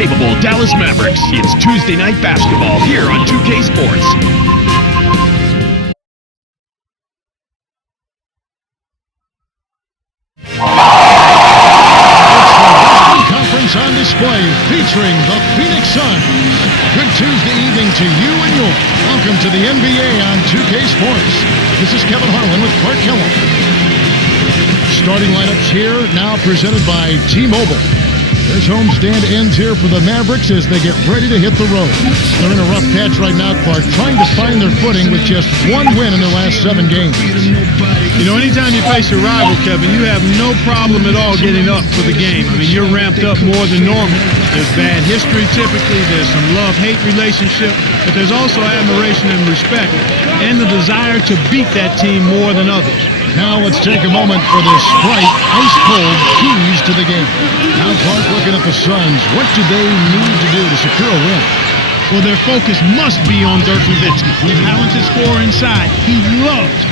capable Dallas Mavericks. It's Tuesday night basketball here on 2K Sports. Conference on display featuring the Phoenix Suns. Good Tuesday evening to you and yours. Welcome to the NBA on 2K Sports. This is Kevin Harlan with Clark Kellogg. Starting lineups here now presented by T-Mobile. There's homestand ends here for the Mavericks as they get ready to hit the road. They're in a rough patch right now, Clark, trying to find their footing with just one win in their last 7 games. You know, anytime you face a rival, Kevin, you have no problem at all getting up for the game. I mean, you're ramped up more than normal. There's bad history typically, there's some love-hate relationship, but there's also admiration and respect and the desire to beat that team more than others. Now let's take a moment for this Sprite ice-cold keys to the game. Now Clark looking at the Suns. What do they need to do to secure a win? Well, their focus must be on Dirk Nowitzki. Talented scorer inside. He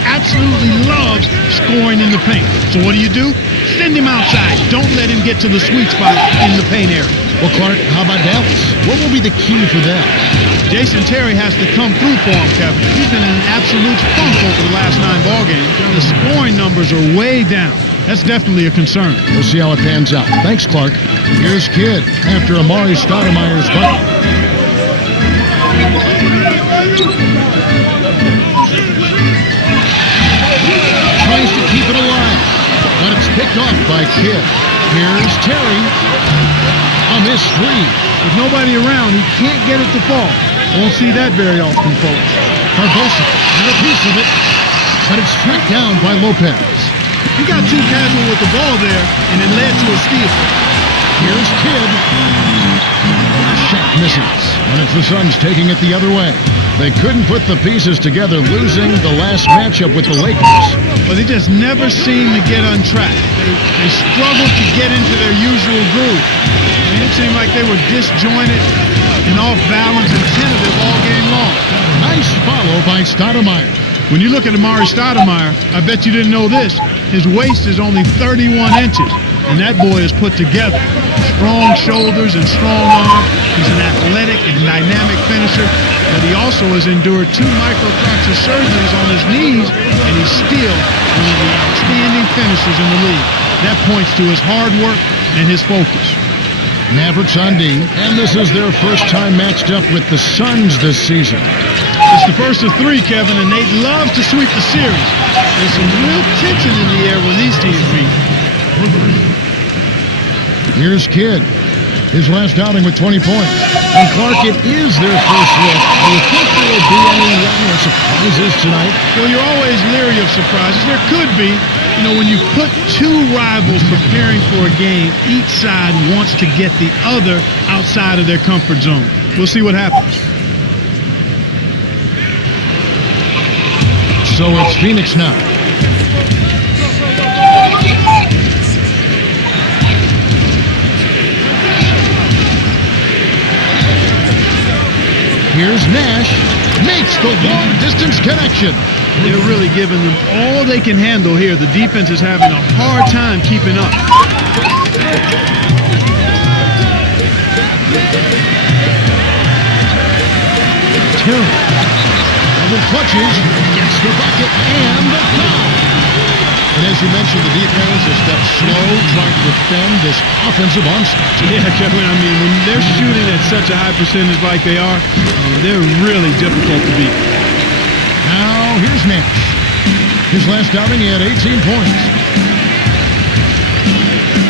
absolutely loves scoring in the paint. So what do? Send him outside. Don't let him get to the sweet spot in the paint area. Well, Clark, how about Dallas? What will be the key for them? Jason Terry has to come through for him, Kevin. He's been in an absolute funk over the last 9 ball games. The scoring numbers are way down. That's definitely a concern. We'll see how it pans out. Thanks, Clark. Here's Kidd after Amari Stoudemire's bucket. Tries to keep it alive, but it's picked off by Kidd. Here's Terry. A missed 3. With nobody around, he can't get it to fall. Won't see that very often, folks. Barbosa had a piece of it, but it's tracked down by Lopez. He got too casual with the ball there, and it led to a steal. Here's Kidd. Shot misses, and it's the Suns taking it the other way. They couldn't put the pieces together, losing the last matchup with the Lakers. But they just never seem to get on track. They struggled to get into their usual groove. I mean, it seemed like they were disjointed and off balance and tentative all game long. Nice follow by Stoudemire. When you look at Amari Stoudemire, I bet you didn't know this. His waist is only 31 inches, and that boy is put together. Strong shoulders and strong arm. He's an athletic and dynamic finisher, but he also has endured 2 microfracture surgeries on his knees, and he's still one of the outstanding finishers in the league. That points to his hard work and his focus. Mavericks on D, and this is their first time matched up with the Suns this season. It's the first of 3, Kevin, and they'd love to sweep the series. There's some real tension in the air when these teams meet. Here's Kidd. His last outing with 20 points. And Clark, it is their first look. Do you think there will be any surprises tonight? Well, you're always leery of surprises. There could be. You know, when you put 2 rivals preparing for a game, each side wants to get the other outside of their comfort zone. We'll see what happens. So it's Phoenix now. Here's Nash. Makes the long-distance connection. They're really giving them all they can handle here. The defense is having a hard time keeping up. Terry. Double clutches. Gets the bucket and the foul. And as you mentioned, the defense has stepped slow trying to defend this offensive onslaught. Yeah, Kevin, I mean, when they're shooting at such a high percentage like they are, they're really difficult to beat. Now, here's Nash. His last outing, he had 18 points.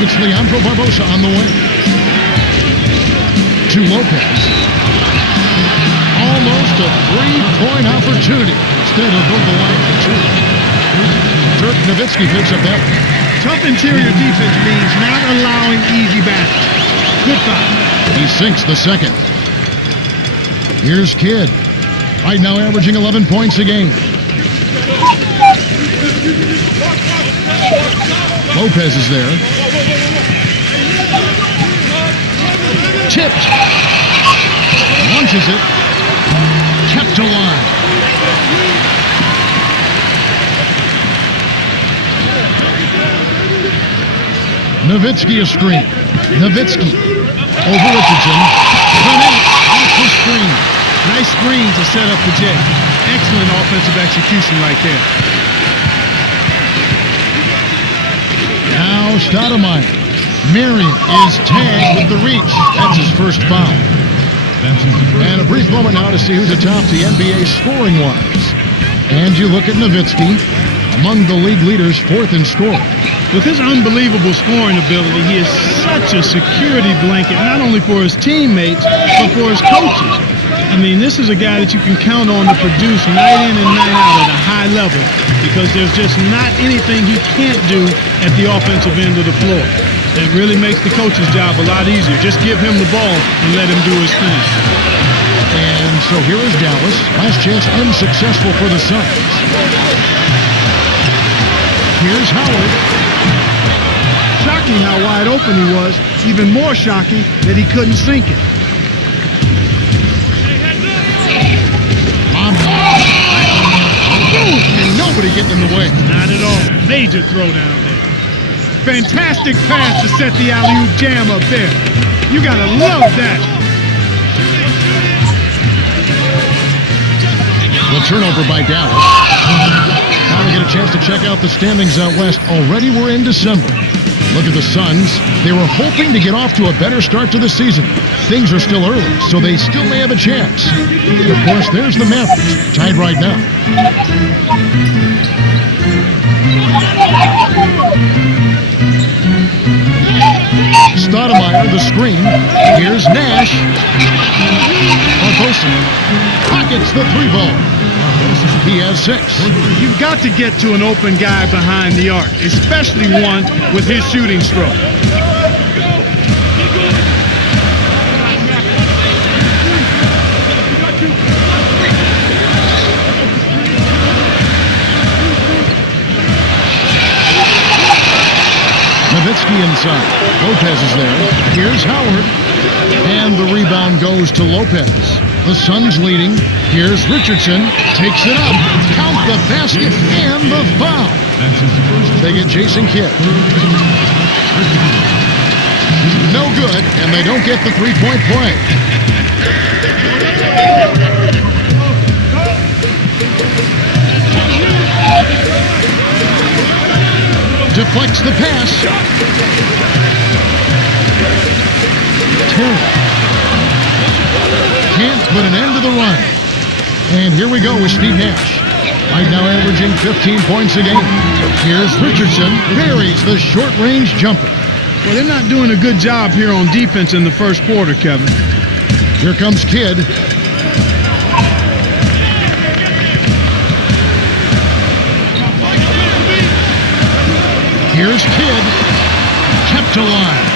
It's Leandro Barbosa on the way. To Lopez. Almost a 3-point opportunity. Instead of over the line for 2. Dirk Nowitzki picks up that one. Tough interior defense means not allowing easy baskets. Good foul. He sinks the second. Here's Kidd. Right now averaging 11 points a game. Lopez is there. Tipped. Launches it. Kept alive. Nowitzki a screen. Nowitzki Over Richardson. Connect off the screen. Nice screen to set up the J. Excellent offensive execution right there. Now Stoudemire. Marion is tagged with the reach. That's his first foul. And a brief moment now to see who's atop the NBA scoring-wise. And you look at Nowitzki, among the league leaders, fourth in scoring. With his unbelievable scoring ability, he is such a security blanket, not only for his teammates, but for his coaches. I mean, this is a guy that you can count on to produce night in and night out at a high level, because there's just not anything he can't do at the offensive end of the floor. That really makes the coach's job a lot easier. Just give him the ball and let him do his thing. And so here is Dallas. Last chance unsuccessful for the Suns. Here's Howard. Shocking how wide open he was. Even more shocking that he couldn't sink it. And nobody getting in the way. Not at all. Major throwdown there. Fantastic pass to set the alley-oop jam up there. You gotta love that. The turnover by Dallas. Now we get a chance to check out the standings out west. Already we're in December. Look at the Suns. They were hoping to get off to a better start to the season. Things are still early, so they still may have a chance. And of course, there's the Mavericks, tied right now. Stoudemire, the screen. Here's Nash. Barbosa pockets the three ball. He has 6. You've got to get to an open guy behind the arc, especially one with his shooting stroke. Nowitzki inside. Lopez is there. Here's Howard. And the rebound goes to Lopez. The Suns leading. Here's Richardson. Takes it up. Count the basket and the foul. They get Jason Kidd. No good, and they don't get the three-point play. Deflects the pass. Terry. Can't put an end to the run. And here we go with Steve Nash. Right now averaging 15 points a game. Here's Richardson. Buries the short-range jumper. Well, they're not doing a good job here on defense in the first quarter, Kevin. Here comes Kidd. Here's Kidd. Kept alive.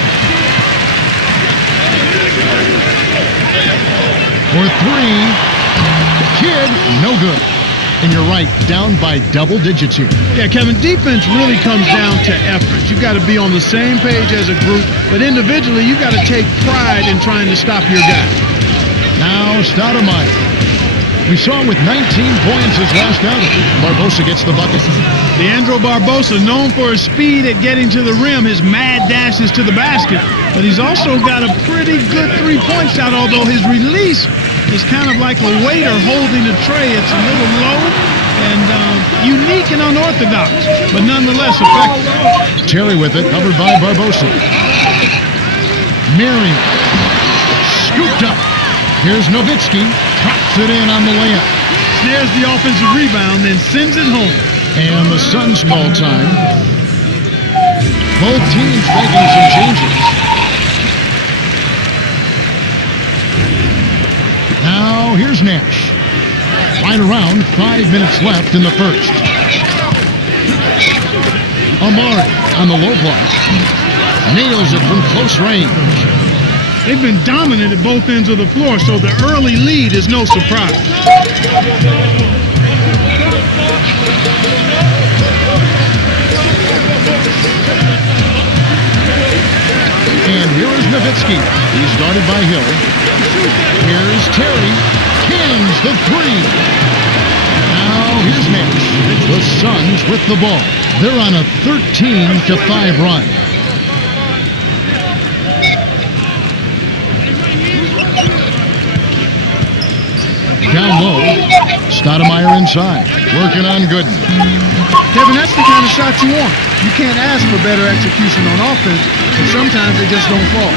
For 3. Kidd, no good. And you're right, down by double digits here. Yeah, Kevin, defense really comes down to effort. You've got to be on the same page as a group, but individually, you've got to take pride in trying to stop your guy. Now, Stoudemire. We saw him with 19 points his last outing. Barbosa gets the bucket. Leandro Barbosa, known for his speed at getting to the rim, his mad dashes to the basket, but he's also got a pretty good three-point shot, although his release is kind of like a waiter holding a tray. It's a little low and unique and unorthodox, but nonetheless effective. Terry with it, covered by Barbosa. Marion, scooped up. Here's Nowitzki, drops it in on the layup. Snares the offensive rebound, then sends it home. And the Suns call time. Both teams making some changes. Now, here's Nash. Right around 5 minutes left in the first. Amari on the low block. Nails it from close range. They've been dominant at both ends of the floor, so the early lead is no surprise. And here is Nowitzki. He's guarded by Hill. Here's Terry. Kings the 3. Now here's Nash. The Suns with the ball. They're on a 13-5 run. Down low. Stoudemire inside. Working on Gooden. Kevin, that's the kind of shot you want. You can't ask for better execution on offense, but sometimes they just don't fall.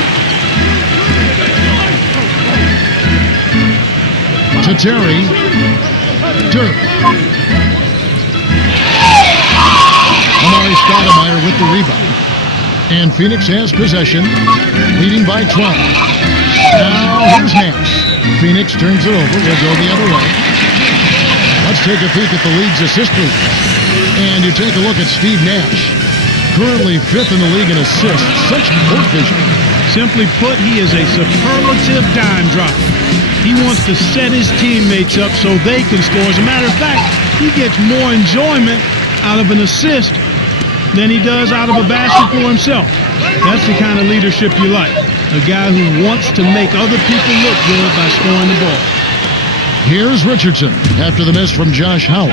To Terry. Dirk. Stoudemire with the rebound. And Phoenix has possession, leading by 12. Now here's Nash. Phoenix turns it over. We'll go the other way. Let's take a peek at the league's assist leader. And you take a look at Steve Nash. Currently 5th in the league in assists. Such court vision. Simply put, he is a superlative dime dropper. He wants to set his teammates up so they can score. As a matter of fact, he gets more enjoyment out of an assist than he does out of a basket for himself. That's the kind of leadership you like. A guy who wants to make other people look good by scoring the ball. Here's Richardson after the miss from Josh Howard.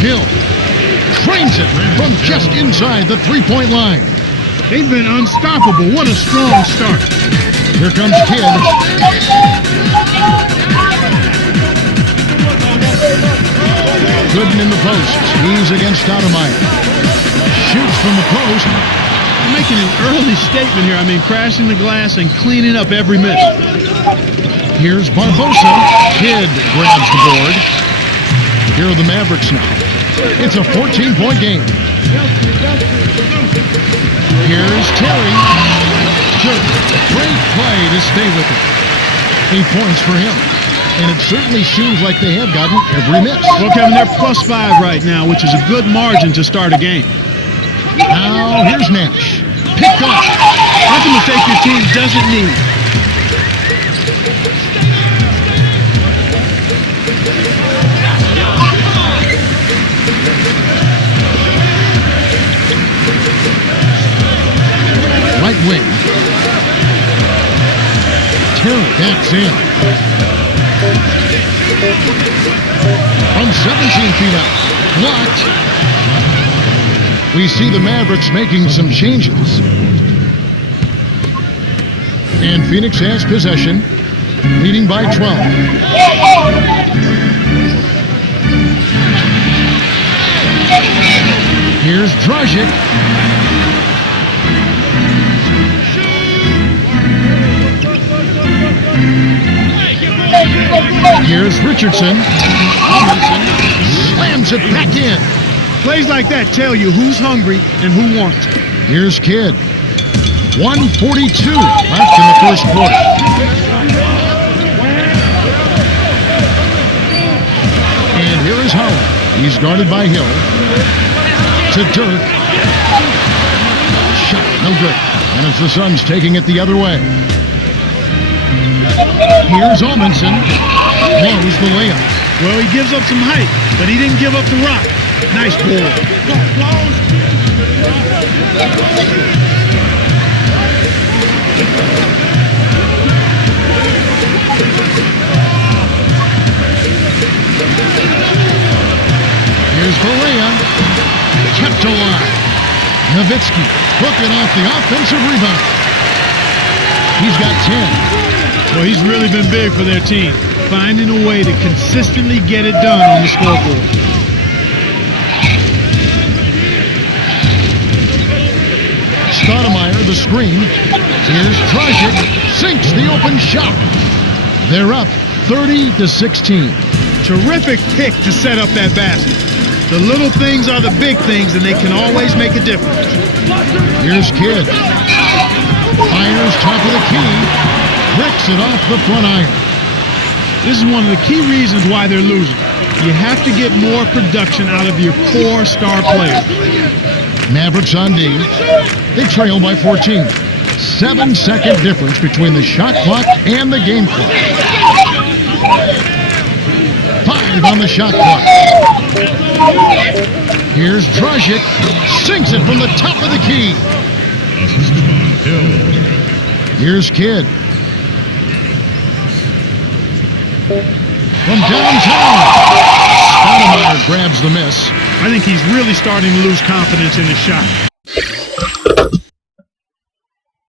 Hill trains it from just inside the three-point line. They've been unstoppable. What a strong start. Here comes Kidd. Gooden in the post. He's against Stoudemire. Shoots from the post. Making an early statement here. I mean, crashing the glass and cleaning up every miss. Here's Barbosa. Kidd grabs the board. Here are the Mavericks now. It's a 14-point game. Here's Terry. Great play to stay with it. 8 points for him. And it certainly seems like they have gotten every miss. Well, Kevin, they're +5 right now, which is a good margin to start a game. Now, here's Nash. Picked off. That's a mistake your team doesn't need. Right wing. Terry backs in. From 17 feet out. Blocked. We see the Mavericks making some changes. And Phoenix has possession, leading by 12. Here's Dragic. Here's Richardson. Slams it back in. Plays like that tell you who's hungry and who wants it. Here's Kidd. 1:42 left in the first quarter. And here is Howard. He's guarded by Hill. To Dirk. Shot, no good. And it's the Suns taking it the other way. Here's Amundsen. Blows the layup. Well, he gives up some height, but he didn't give up the rock. Nice ball. Here's Correa. Kept alive. Nowitzki hooking off the offensive rebound. He's got 10. Well, he's really been big for their team, finding a way to consistently get it done on the scoreboard. Stoudemire, the screen. Here's Dragic. Sinks the open shot. They're up 30-16. Terrific pick to set up that basket. The little things are the big things, and they can always make a difference. Here's Kidd. Fires top of the key. Bricks it off the front iron. This is one of the key reasons why they're losing. You have to get more production out of your core star players. Mavericks on D. They trail by 14. 7-second difference between the shot clock and the game clock. 5 on the shot clock. Here's Dragic. Sinks it from the top of the key. Here's Kidd. from downtown. Stoudemire grabs the miss. I think he's really starting to lose confidence in his shot.